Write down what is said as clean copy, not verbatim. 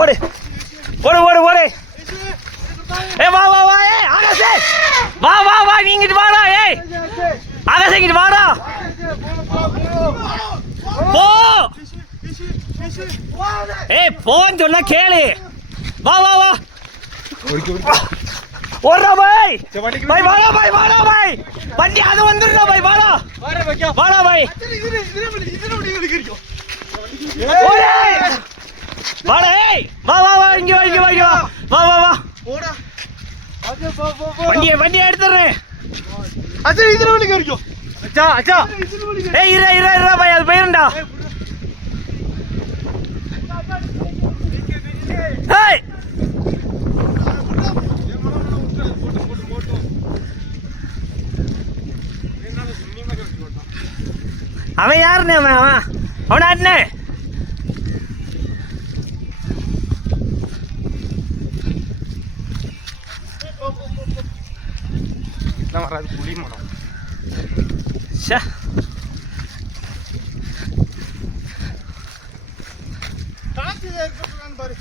ஓடு ஓடு ஓடு ஓடு. ஏ வா வா வா. ஏ ஆகாஷே வா வா வா. நீ இங்கிட்டு வாடா. ஏய் ஆகாஷே இங்கிட்டு வாடா. போ. ஏய் போன்னு சொன்னா கேளு. வா வா வா. ஓடுறா பாய். பாய் வாடா பாய் வாடா பாய். வண்டி அது வந்துடுறா பாய் வாடா. வாடா பாய். வாடா. ஏய் வா வா வா. இங்க வா இங்க வா இங்க வா. வா வா வா. வண்டியை எடுத்துறேன். ஏய் இரா இரா இரா பாய். அது போயிருண்டா. ஏய் அவன் யாருண்ணே? அவன் அவனாட்னே. வராது புளி மனம். பாரு